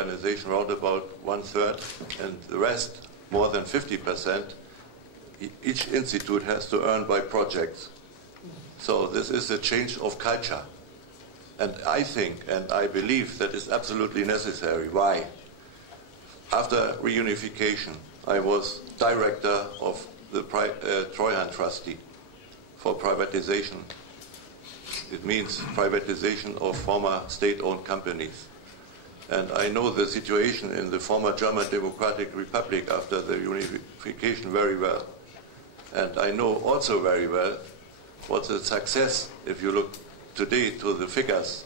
organization, around about 1/3, and the rest, more than 50%, each institute has to earn by projects. So this is a change of culture. And I think, and I believe, that is absolutely necessary. Why? After reunification, I was director of the Treuhand Trustee for privatization. It means privatization of former state-owned companies. And I know the situation in the former German Democratic Republic after the unification very well. And I know also very well what the success, if you look today to the figures,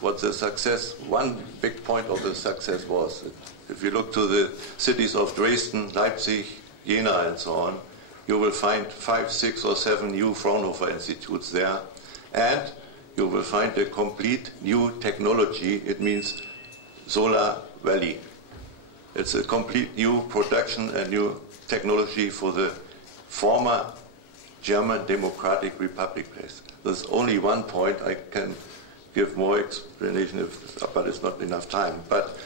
what the success, one big point of the success was. If you look to the cities of Dresden, Leipzig, Jena, and so on, you will find 5, 6, or 7 new Fraunhofer institutes there, and you will find a complete new technology. It means Solar Valley. It's a complete new production and new technology for the former German Democratic Republic place. There's only one point. I can give more explanation, but it's not enough time. But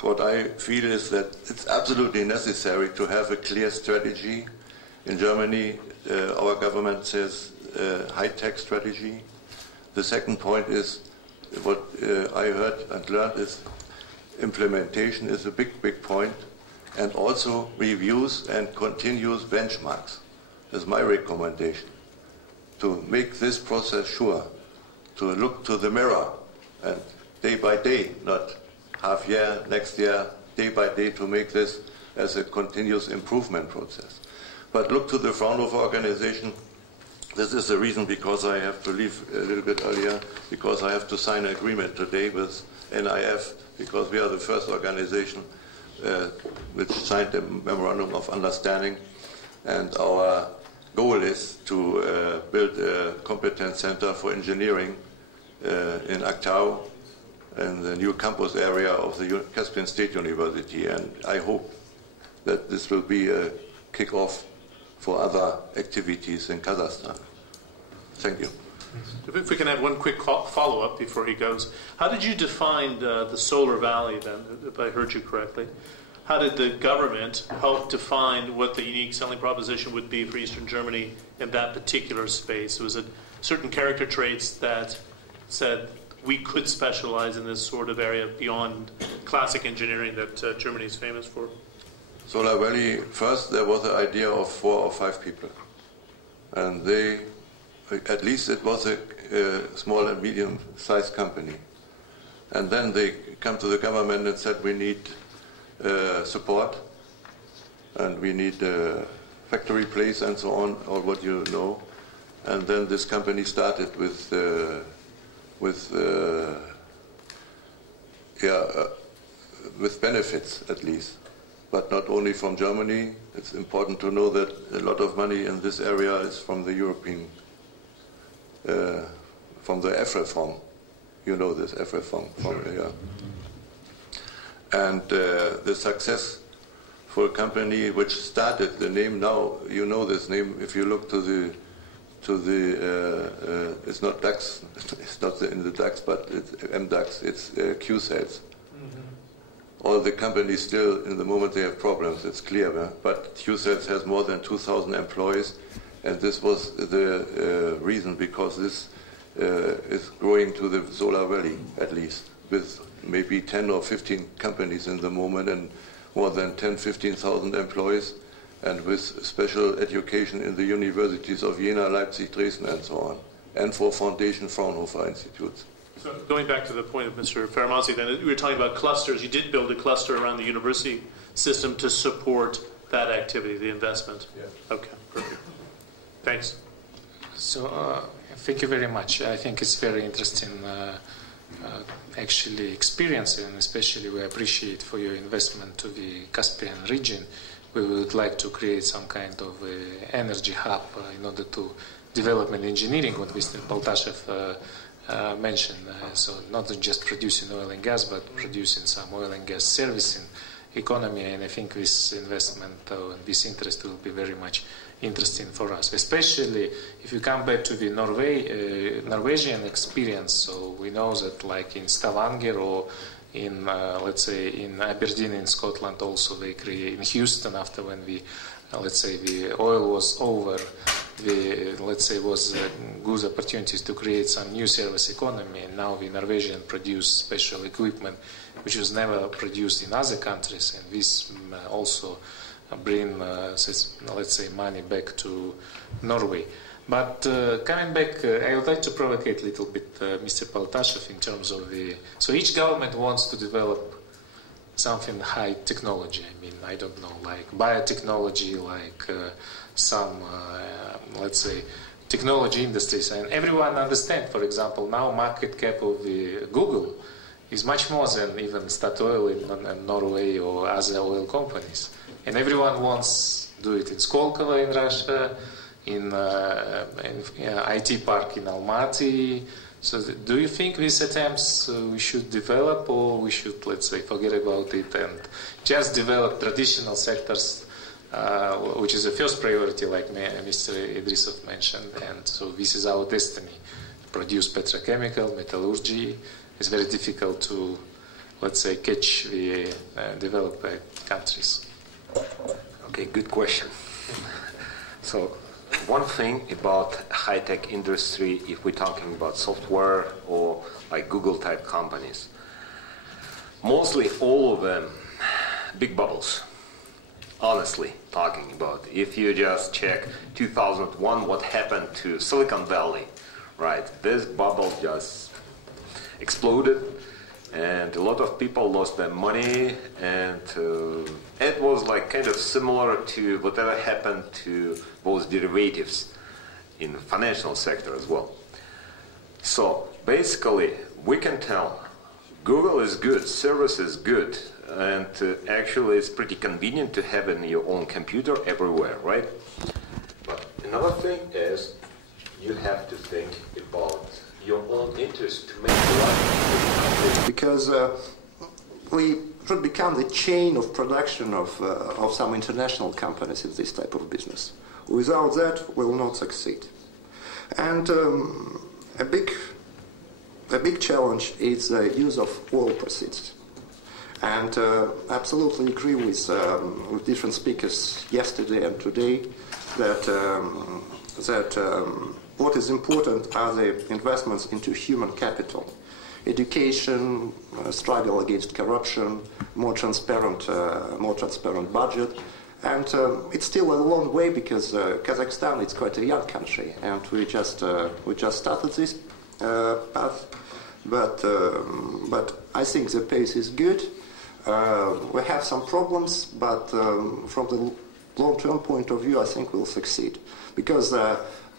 what I feel is that it's absolutely necessary to have a clear strategy. In Germany, our government says high-tech strategy. The second point is what I heard and learned is implementation is a big, big point, and also reviews and continuous benchmarks is my recommendation, to make this process sure, to look to the mirror and day by day, not half year, next year, day by day, to make this as a continuous improvement process. But look to the Fraunhofer organization. This is the reason because I have to leave a little bit earlier, because I have to sign an agreement today with AEF, because we are the first organization which signed a memorandum of understanding, and our goal is to build a competence center for engineering in Aktau, in the new campus area of the Caspian State University, and I hope that this will be a kick-off for other activities in Kazakhstan. Thank you. If we can have one quick follow-up before he goes. How did you define the Solar Valley then, if I heard you correctly? How did the government help define what the unique selling proposition would be for Eastern Germany in that particular space? Was it certain character traits that said we could specialize in this sort of area beyond classic engineering that Germany is famous for? Solar Valley, first there was the idea of 4 or 5 people. And they, at least it was a small and medium-sized company. And then they come to the government and said we need support, and we need a factory place and so on, or what you know. And then this company started with benefits at least, but not only from Germany. It's important to know that a lot of money in this area is from the European, from the AEF reform. You know this AEF reform from here. And the successful company which started, the name now, you know this name, if you look to the it's not DAX, it's not in the DAX, but it's MDAX, it's Q-Sales. All the companies still, in the moment they have problems, it's clear, but Q-Sales has more than 2,000 employees, and this was the reason, because this is growing to the Solar Valley, at least, with maybe 10 or 15 companies in the moment and more than 15,000 employees, and with special education in the universities of Jena, Leipzig, Dresden, and so on, and for Foundation Fraunhofer Institutes. So going back to the point of Mr. Faramasi, then we were talking about clusters. You did build a cluster around the university system to support that activity, the investment. Yes. Okay, perfect. Thanks. So thank you very much. I think it's very interesting actually experience, and especially we appreciate for your investment to the Caspian region. We would like to create some kind of energy hub in order to develop engineering, what Mr. Baltashev mentioned. So not just producing oil and gas, but producing some oil and gas servicing economy. And I think this investment, this interest will be very much interesting for us, especially if you come back to the Norwegian experience. So we know that like in Stavanger or in let's say in Aberdeen in Scotland also they create in Houston after when we let's say the oil was over, the let's say was good opportunities to create some new service economy, and now the Norwegian produce special equipment which was never produced in other countries, and this also bring let's say money back to Norway. But coming back, I would like to provocate a little bit Mr. Paltashev in terms of so each government wants to develop something high technology. I mean, I don't know, like biotechnology, like some, let's say, technology industries. And everyone understands, for example, now market cap of the Google is much more than even Statoil in Norway or other oil companies. And everyone wants to do it in Skolkovo in Russia, in IT park in Almaty. So do you think these attempts we should develop, or we should, let's say, forget about it and just develop traditional sectors, which is the first priority, like Mr. Idrisov mentioned, and so this is our destiny, produce petrochemical, metallurgy. It's very difficult to, let's say, catch the developed countries. Okay, good question. So one thing about high-tech industry, if we're talking about software or like Google-type companies, mostly all of them big bubbles. Honestly, talking about, if you just check 2001, what happened to Silicon Valley, right? This bubble just exploded, and a lot of people lost their money, and it was like kind of similar to whatever happened to those derivatives in the financial sector as well. So basically, we can tell Google is good, service is good, and actually it's pretty convenient to have in your own computer everywhere, right? But another thing is you have to think about your own interest to make the life. Because we should become the chain of production of some international companies in this type of business. Without that, we will not succeed. And a big challenge is the use of oil proceeds. And absolutely agree with different speakers yesterday and today that what is important are the investments into human capital, education, struggle against corruption, more transparent budget, and it's still a long way because Kazakhstan is quite a young country, and we just started this path, but I think the pace is good. We have some problems, but from the long-term point of view, I think we'll succeed because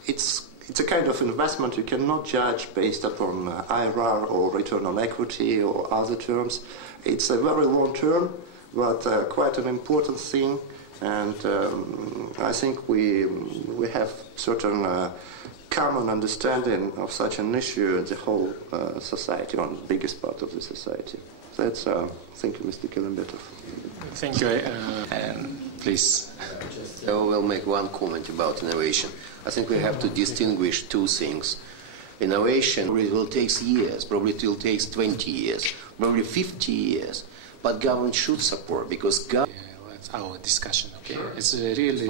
it's a kind of investment you cannot judge based upon IRR or return on equity or other terms. It's a very long term, but quite an important thing, and I think we have certain common understanding of such an issue in the whole society, on the biggest part of the society. That's thank you, Mr. Kilimbetov. Thank you, and please. I will make one comment about innovation. I think we have to distinguish two things. Innovation will take years, probably it will take 20 years, probably 50 years, but government should support because that's our discussion, okay? Sure. It's a really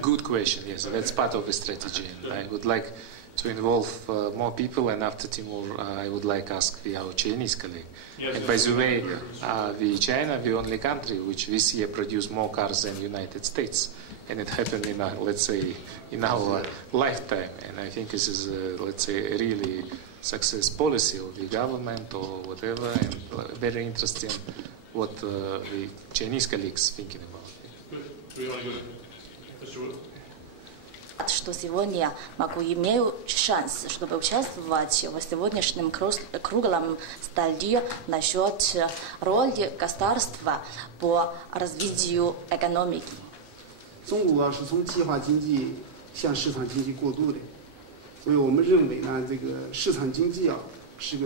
good question, yes, that's part of the strategy. And I would like to involve more people, and after Timur, I would like to ask our Chinese colleague. Yes, and by the way, China, the only country which this year produced more cars than United States, and it happened in, let's say, in our lifetime. And I think this is, let's say, a really success policy of the government or whatever, and very interesting what the Chinese colleagues thinking about. Good. Do you want to go to Mr. Wu? Что сегодня имею шанс, чтобы участвовать в сегодняшнем круглом столе насчет роли государства по развитию экономики. 中国是从计划经济向市场经济过渡的，所以我们认为呢，这个市场经济需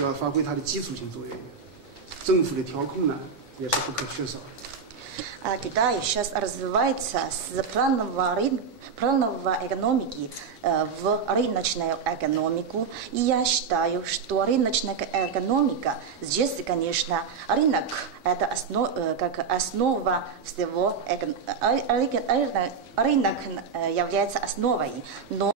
要发挥它的基础性作用，政府的调控呢也是不可缺少的。Китай сейчас развивается с плановой экономики в рыночную экономику. И я считаю, что рыночная экономика, здесь, конечно, рынок – это как основа всего. Рынок является основой. Но